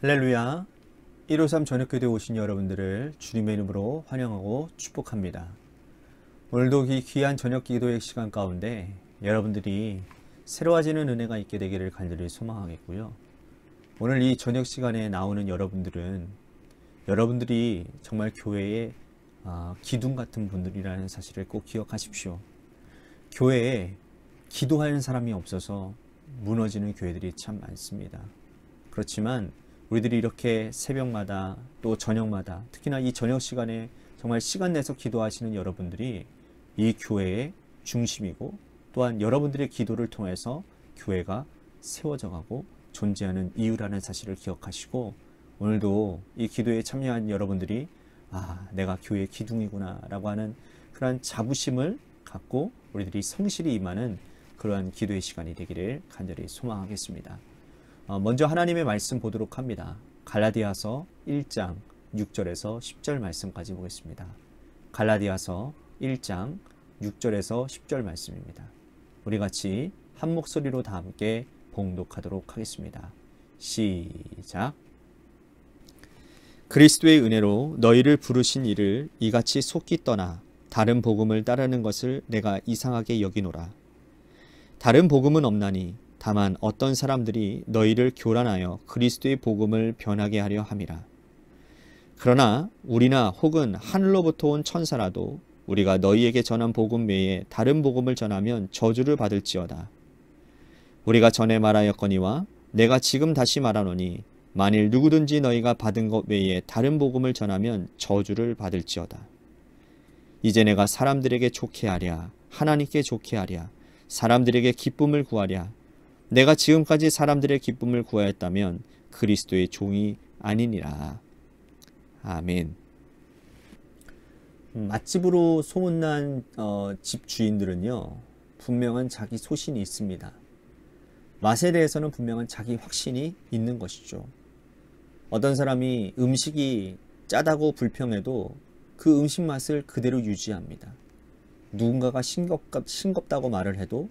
할렐루야. 153 저녁교대 오신 여러분들을 주님의 이름으로 환영하고 축복합니다. 오늘도 이 귀한 저녁 기도의 시간 가운데 여러분들이 새로워지는 은혜가 있게 되기를 간절히 소망하겠고요. 오늘 이 저녁 시간에 나오는 여러분들은 여러분들이 정말 교회의 기둥 같은 분들이라는 사실을 꼭 기억하십시오. 교회에 기도하는 사람이 없어서 무너지는 교회들이 참 많습니다. 그렇지만 우리들이 이렇게 새벽마다 또 저녁마다 특히나 이 저녁 시간에 정말 시간 내서 기도하시는 여러분들이 이 교회의 중심이고 또한 여러분들의 기도를 통해서 교회가 세워져 가고 존재하는 이유라는 사실을 기억하시고 오늘도 이 기도에 참여한 여러분들이 내가 교회의 기둥이구나 라고 하는 그러한 자부심을 갖고 우리들이 성실히 임하는 그러한 기도의 시간이 되기를 간절히 소망하겠습니다. 먼저 하나님의 말씀 보도록 합니다. 갈라디아서 1장 6절에서 10절 말씀까지 보겠습니다. 갈라디아서 1장 6절에서 10절 말씀입니다. 우리 같이 한 목소리로 다 함께 봉독하도록 하겠습니다. 시작. 그리스도의 은혜로 너희를 부르신 이를 이같이 속기 떠나 다른 복음을 따르는 것을 내가 이상하게 여기노라. 다른 복음은 없나니 다만 어떤 사람들이 너희를 교란하여 그리스도의 복음을 변하게 하려 함이라. 그러나 우리나 혹은 하늘로부터 온 천사라도 우리가 너희에게 전한 복음 외에 다른 복음을 전하면 저주를 받을지어다. 우리가 전에 말하였거니와 내가 지금 다시 말하노니 만일 누구든지 너희가 받은 것 외에 다른 복음을 전하면 저주를 받을지어다. 이제 내가 사람들에게 좋게 하랴 하나님께 좋게 하랴 사람들에게 기쁨을 구하랴. 내가 지금까지 사람들의 기쁨을 구하였다면 그리스도의 종이 아니니라. 아멘. 맛집으로 소문난 집 주인들은요, 분명한 자기 소신이 있습니다. 맛에 대해서는 분명한 자기 확신이 있는 것이죠. 어떤 사람이 음식이 짜다고 불평해도 그 음식 맛을 그대로 유지합니다. 누군가가 싱겁다고 말을 해도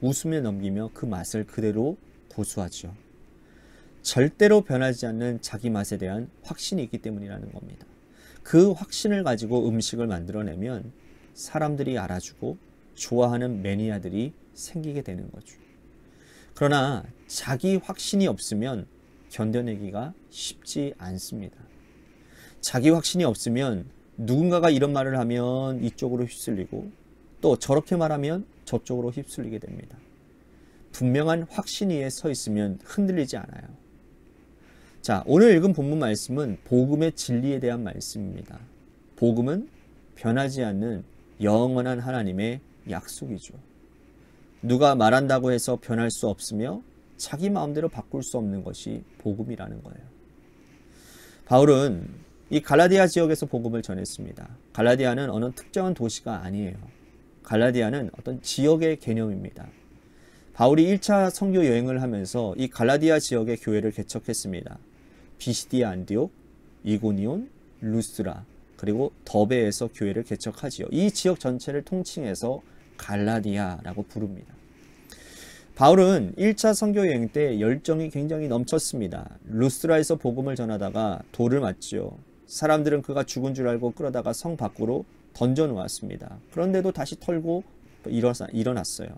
웃으며 넘기며 그 맛을 그대로 고수하죠. 절대로 변하지 않는 자기 맛에 대한 확신이 있기 때문이라는 겁니다. 그 확신을 가지고 음식을 만들어내면 사람들이 알아주고 좋아하는 매니아들이 생기게 되는 거죠. 그러나 자기 확신이 없으면 견뎌내기가 쉽지 않습니다. 자기 확신이 없으면 누군가가 이런 말을 하면 이쪽으로 휩쓸리고 또 저렇게 말하면 저쪽으로 휩쓸리게 됩니다. 분명한 확신 위에 서 있으면 흔들리지 않아요. 자, 오늘 읽은 본문 말씀은 복음의 진리에 대한 말씀입니다. 복음은 변하지 않는 영원한 하나님의 약속이죠. 누가 말한다고 해서 변할 수 없으며 자기 마음대로 바꿀 수 없는 것이 복음이라는 거예요. 바울은 이 갈라디아 지역에서 복음을 전했습니다. 갈라디아는 어느 특정한 도시가 아니에요. 갈라디아는 어떤 지역의 개념입니다. 바울이 1차 선교 여행을 하면서 이 갈라디아 지역의 교회를 개척했습니다. 비시디아 안디옥, 이고니온, 루스드라, 그리고 더베에서 교회를 개척하지요. 이 지역 전체를 통칭해서 갈라디아라고 부릅니다. 바울은 1차 선교 여행 때 열정이 굉장히 넘쳤습니다. 루스드라에서 복음을 전하다가 돌을 맞죠. 사람들은 그가 죽은 줄 알고 끌어다가 성 밖으로 던져놓았습니다. 그런데도 다시 털고 일어났어요.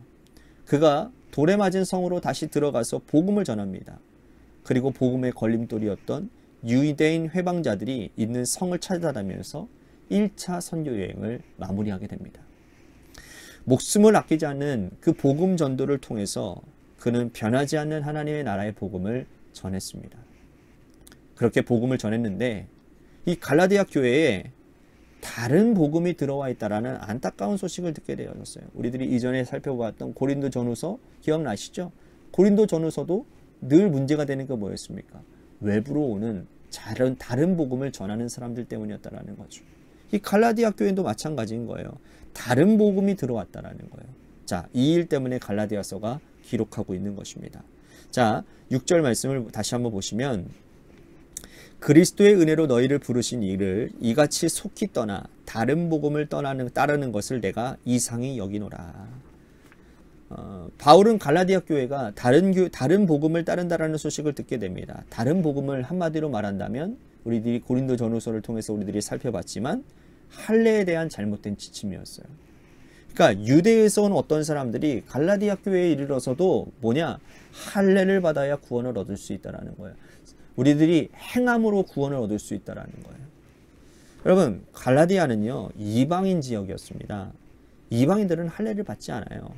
그가 돌에 맞은 성으로 다시 들어가서 복음을 전합니다. 그리고 복음의 걸림돌이었던 유대인 회방자들이 있는 성을 찾아다니면서 1차 선교 여행을 마무리하게 됩니다. 목숨을 아끼지 않는 그 복음 전도를 통해서 그는 변하지 않는 하나님의 나라의 복음을 전했습니다. 그렇게 복음을 전했는데 이 갈라디아 교회에 다른 복음이 들어와 있다라는 안타까운 소식을 듣게 되었어요. 우리들이 이전에 살펴보았던 고린도 전후서 기억나시죠? 고린도 전후서도 늘 문제가 되는 게 뭐였습니까? 외부로 오는 다른 복음을 전하는 사람들 때문이었다라는 거죠. 이 갈라디아 교회도 마찬가지인 거예요. 다른 복음이 들어왔다라는 거예요. 자, 이 일 때문에 갈라디아서가 기록하고 있는 것입니다. 자, 6절 말씀을 다시 한번 보시면 그리스도의 은혜로 너희를 부르신 이를 이같이 속히 떠나 다른 복음을 따르는 것을 내가 이상히 여기노라. 바울은 갈라디아 교회가 다른 복음을 따른다라는 소식을 듣게 됩니다. 다른 복음을 한마디로 말한다면 우리들이 고린도 전후서를 통해서 우리들이 살펴봤지만 할례에 대한 잘못된 지침이었어요. 그러니까 유대에서 온 어떤 사람들이 갈라디아 교회에 이르러서도 할례를 받아야 구원을 얻을 수 있다라는 거예요. 우리들이 행함으로 구원을 얻을 수 있다라는 거예요. 여러분, 갈라디아는요 이방인 지역이었습니다. 이방인들은 할례를 받지 않아요.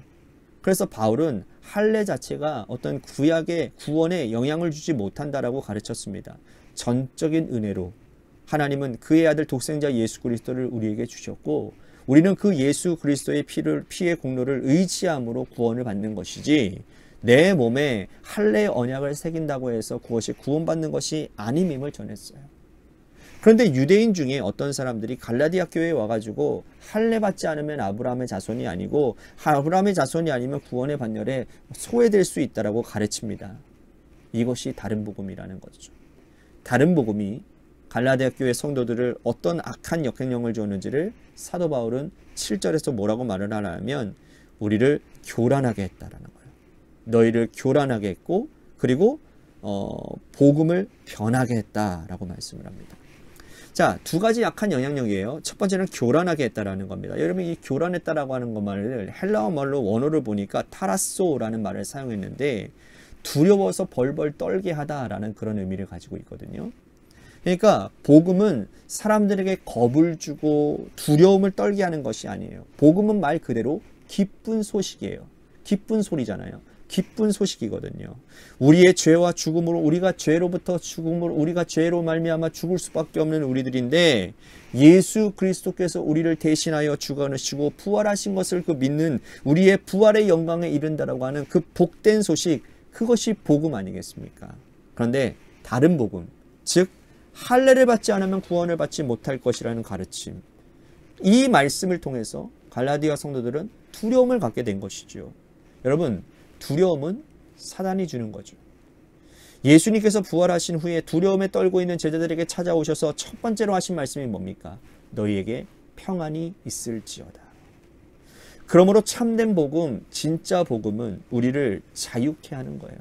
그래서 바울은 할례 자체가 어떤 구약의 구원에 영향을 주지 못한다라고 가르쳤습니다. 전적인 은혜로 하나님은 그의 아들 독생자 예수 그리스도를 우리에게 주셨고 우리는 그 예수 그리스도의 피의 공로를 의지함으로 구원을 받는 것이지 내 몸에 할례의 언약을 새긴다고 해서 그것이 구원받는 것이 아님임을 전했어요. 그런데 유대인 중에 어떤 사람들이 갈라디아 교회에 와가지고 할례 받지 않으면 아브라함의 자손이 아니고 아브라함의 자손이 아니면 구원의 반열에 소외될 수 있다라고 가르칩니다. 이것이 다른 복음이라는 거죠. 다른 복음이 갈라디아 교회 성도들을 어떤 악한 역행령을 주었는지를 사도 바울은 7절에서 뭐라고 말을 하냐면 우리를 교란하게 했다라는 거예요. 너희를 교란하게 했고 그리고 복음을 변하게 했다라고 말씀을 합니다. 자, 두 가지 약한 영향력이에요. 첫 번째는 교란하게 했다라는 겁니다. 여러분 이 교란했다라고 하는 것 말을 헬라어 말로 원어를 보니까 타라소라는 말을 사용했는데 두려워서 벌벌 떨게 하다라는 그런 의미를 가지고 있거든요. 그러니까 복음은 사람들에게 겁을 주고 두려움을 떨게 하는 것이 아니에요. 복음은 말 그대로 기쁜 소식이에요. 기쁜 소리잖아요. 기쁜 소식이거든요. 우리의 죄와 죽음으로 우리가 죄로부터 죽음으로 우리가 죄로 말미암아 죽을 수밖에 없는 우리들인데 예수 그리스도께서 우리를 대신하여 죽어내시고 부활하신 것을 그 믿는 우리의 부활의 영광에 이른다라고 하는 그 복된 소식 그것이 복음 아니겠습니까? 그런데 다른 복음 즉 할례를 받지 않으면 구원을 받지 못할 것이라는 가르침 이 말씀을 통해서 갈라디아 성도들은 두려움을 갖게 된 것이죠. 여러분 두려움은 사단이 주는 거죠. 예수님께서 부활하신 후에 두려움에 떨고 있는 제자들에게 찾아오셔서 첫 번째로 하신 말씀이 뭡니까? 너희에게 평안이 있을지어다. 그러므로 참된 복음, 진짜 복음은 우리를 자유케 하는 거예요.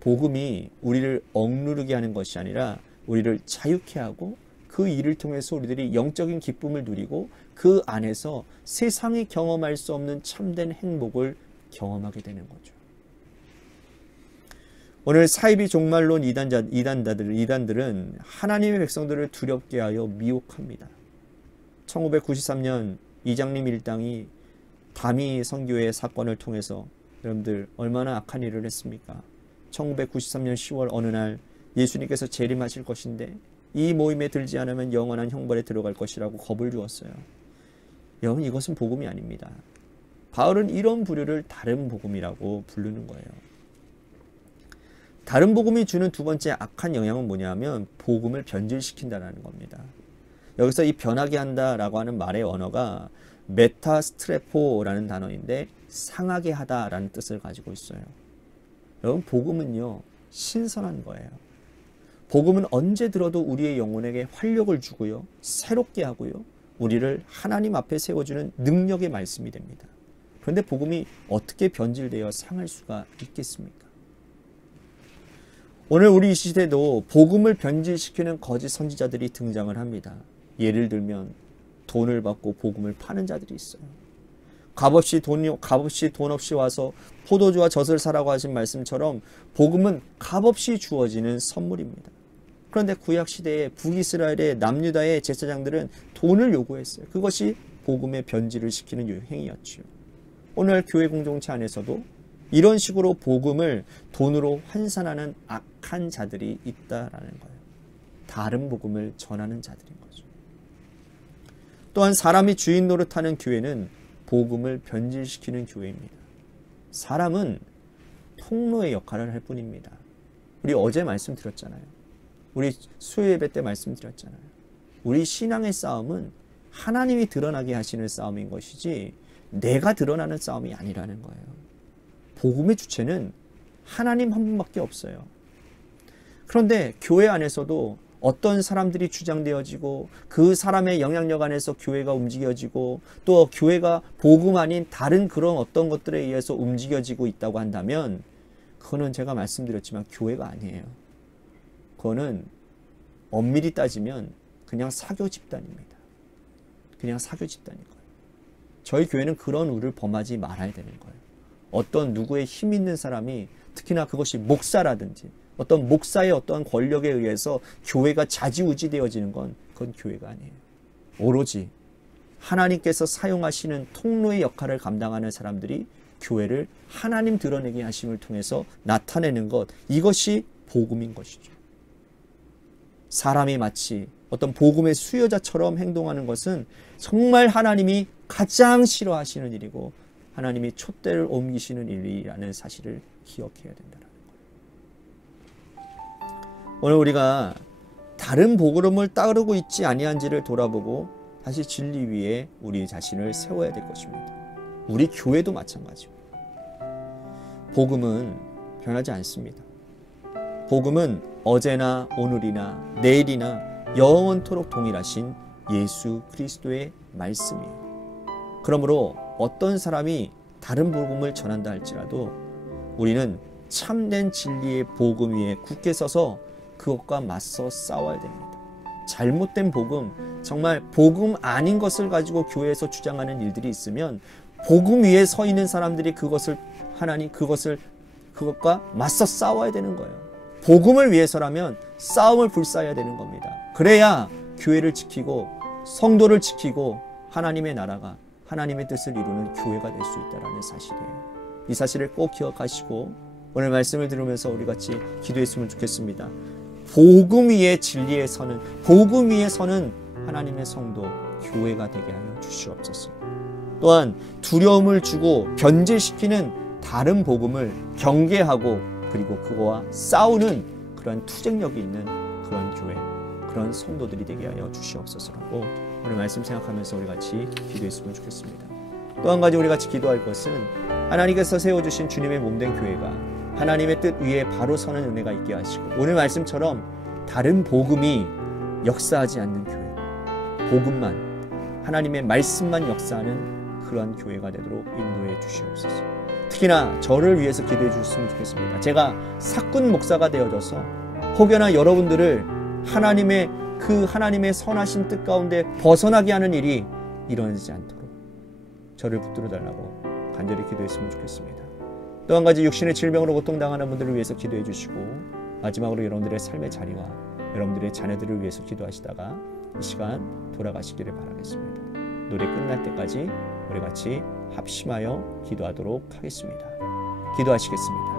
복음이 우리를 억누르게 하는 것이 아니라 우리를 자유케 하고 그 일을 통해서 우리들이 영적인 기쁨을 누리고 그 안에서 세상이 경험할 수 없는 참된 행복을 경험하게 되는 거죠. 오늘 사이비 종말론 이단들은 하나님의 백성들을 두렵게 하여 미혹합니다. 1993년 이장님 일당이 다미 선교회 사건을 통해서 여러분들 얼마나 악한 일을 했습니까? 1993년 10월 어느 날 예수님께서 재림하실 것인데 이 모임에 들지 않으면 영원한 형벌에 들어갈 것이라고 겁을 주었어요. 여러분 이것은 복음이 아닙니다. 바울은 이런 부류를 다른 복음이라고 부르는 거예요. 다른 복음이 주는 두 번째 악한 영향은 뭐냐면 복음을 변질시킨다는 겁니다. 여기서 이 변하게 한다라고 하는 말의 언어가 메타스트레포라는 단어인데 상하게 하다라는 뜻을 가지고 있어요. 여러분 복음은요 신선한 거예요. 복음은 언제 들어도 우리의 영혼에게 활력을 주고요 새롭게 하고요 우리를 하나님 앞에 세워주는 능력의 말씀이 됩니다. 그런데 복음이 어떻게 변질되어 상할 수가 있겠습니까? 오늘 우리 이 시대도 복음을 변질시키는 거짓 선지자들이 등장을 합니다. 예를 들면 돈을 받고 복음을 파는 자들이 있어요. 값없이 돈 없이 와서 포도주와 젖을 사라고 하신 말씀처럼 복음은 값없이 주어지는 선물입니다. 그런데 구약시대의 북이스라엘의 남유다의 제사장들은 돈을 요구했어요. 그것이 복음의 변질을 시키는 행위였죠. 오늘 교회 공동체 안에서도 이런 식으로 복음을 돈으로 환산하는 악한 자들이 있다라는 거예요. 다른 복음을 전하는 자들인 거죠. 또한 사람이 주인 노릇하는 교회는 복음을 변질시키는 교회입니다. 사람은 통로의 역할을 할 뿐입니다. 우리 어제 말씀드렸잖아요. 우리 수요 예배 때 말씀드렸잖아요. 우리 신앙의 싸움은 하나님이 드러나게 하시는 싸움인 것이지 내가 드러나는 싸움이 아니라는 거예요. 복음의 주체는 하나님 한 분밖에 없어요. 그런데 교회 안에서도 어떤 사람들이 주장되어지고 그 사람의 영향력 안에서 교회가 움직여지고 또 교회가 복음 아닌 다른 그런 어떤 것들에 의해서 움직여지고 있다고 한다면 그거는 제가 말씀드렸지만 교회가 아니에요. 그거는 엄밀히 따지면 그냥 사교 집단입니다. 그냥 사교 집단인 거예요. 저희 교회는 그런 우를 범하지 말아야 되는 거예요. 어떤 누구의 힘 있는 사람이 특히나 그것이 목사라든지 어떤 목사의 어떤 권력에 의해서 교회가 좌지우지되어지는 건 그건 교회가 아니에요. 오로지 하나님께서 사용하시는 통로의 역할을 감당하는 사람들이 교회를 하나님 드러내게 하심을 통해서 나타내는 것, 이것이 복음인 것이죠. 사람이 마치 어떤 복음의 수요자처럼 행동하는 것은 정말 하나님이 가장 싫어하시는 일이고 하나님이 촛대를 옮기시는 일이라는 사실을 기억해야 된다는 거예요. 오늘 우리가 다른 복음을 따르고 있지 아니한지를 돌아보고 다시 진리 위에 우리 자신을 세워야 될 것입니다. 우리 교회도 마찬가지입니다. 복음은 변하지 않습니다. 복음은 어제나 오늘이나 내일이나 영원토록 동일하신 예수 그리스도의 말씀이에요. 그러므로 어떤 사람이 다른 복음을 전한다 할지라도 우리는 참된 진리의 복음 위에 굳게 서서 그것과 맞서 싸워야 됩니다. 잘못된 복음, 정말 복음 아닌 것을 가지고 교회에서 주장하는 일들이 있으면 복음 위에 서 있는 사람들이 그것과 맞서 싸워야 되는 거예요. 복음을 위해서라면 싸움을 불사해야 되는 겁니다. 그래야 교회를 지키고 성도를 지키고 하나님의 나라가 하나님의 뜻을 이루는 교회가 될 수 있다는 사실이에요. 이 사실을 꼭 기억하시고 오늘 말씀을 들으면서 우리 같이 기도했으면 좋겠습니다. 복음 위에 진리에 서는, 복음 위에 서는 하나님의 성도, 교회가 되게 하여 주시옵소서. 또한 두려움을 주고 변질시키는 다른 복음을 경계하고 그리고 그거와 싸우는 그런 투쟁력이 있는 그런 교회, 그런 성도들이 되게 하여 주시옵소서라고 오늘 말씀 생각하면서 우리 같이 기도했으면 좋겠습니다. 또 한 가지 우리 같이 기도할 것은 하나님께서 세워주신 주님의 몸된 교회가 하나님의 뜻 위에 바로 서는 은혜가 있게 하시고 오늘 말씀처럼 다른 복음이 역사하지 않는 교회, 복음만, 하나님의 말씀만 역사하는 그러한 교회가 되도록 인도해 주시옵소서. 특히나 저를 위해서 기도해 주셨으면 좋겠습니다. 제가 사꾼 목사가 되어져서 혹여나 여러분들을 하나님의 선하신 뜻 가운데 벗어나게 하는 일이 일어나지 않도록 저를 붙들어 달라고 간절히 기도했으면 좋겠습니다. 또 한 가지 육신의 질병으로 고통당하는 분들을 위해서 기도해 주시고 마지막으로 여러분들의 삶의 자리와 여러분들의 자녀들을 위해서 기도하시다가 이 시간 돌아가시기를 바라겠습니다. 노래 끝날 때까지 우리 같이 합심하여 기도하도록 하겠습니다. 기도하시겠습니다.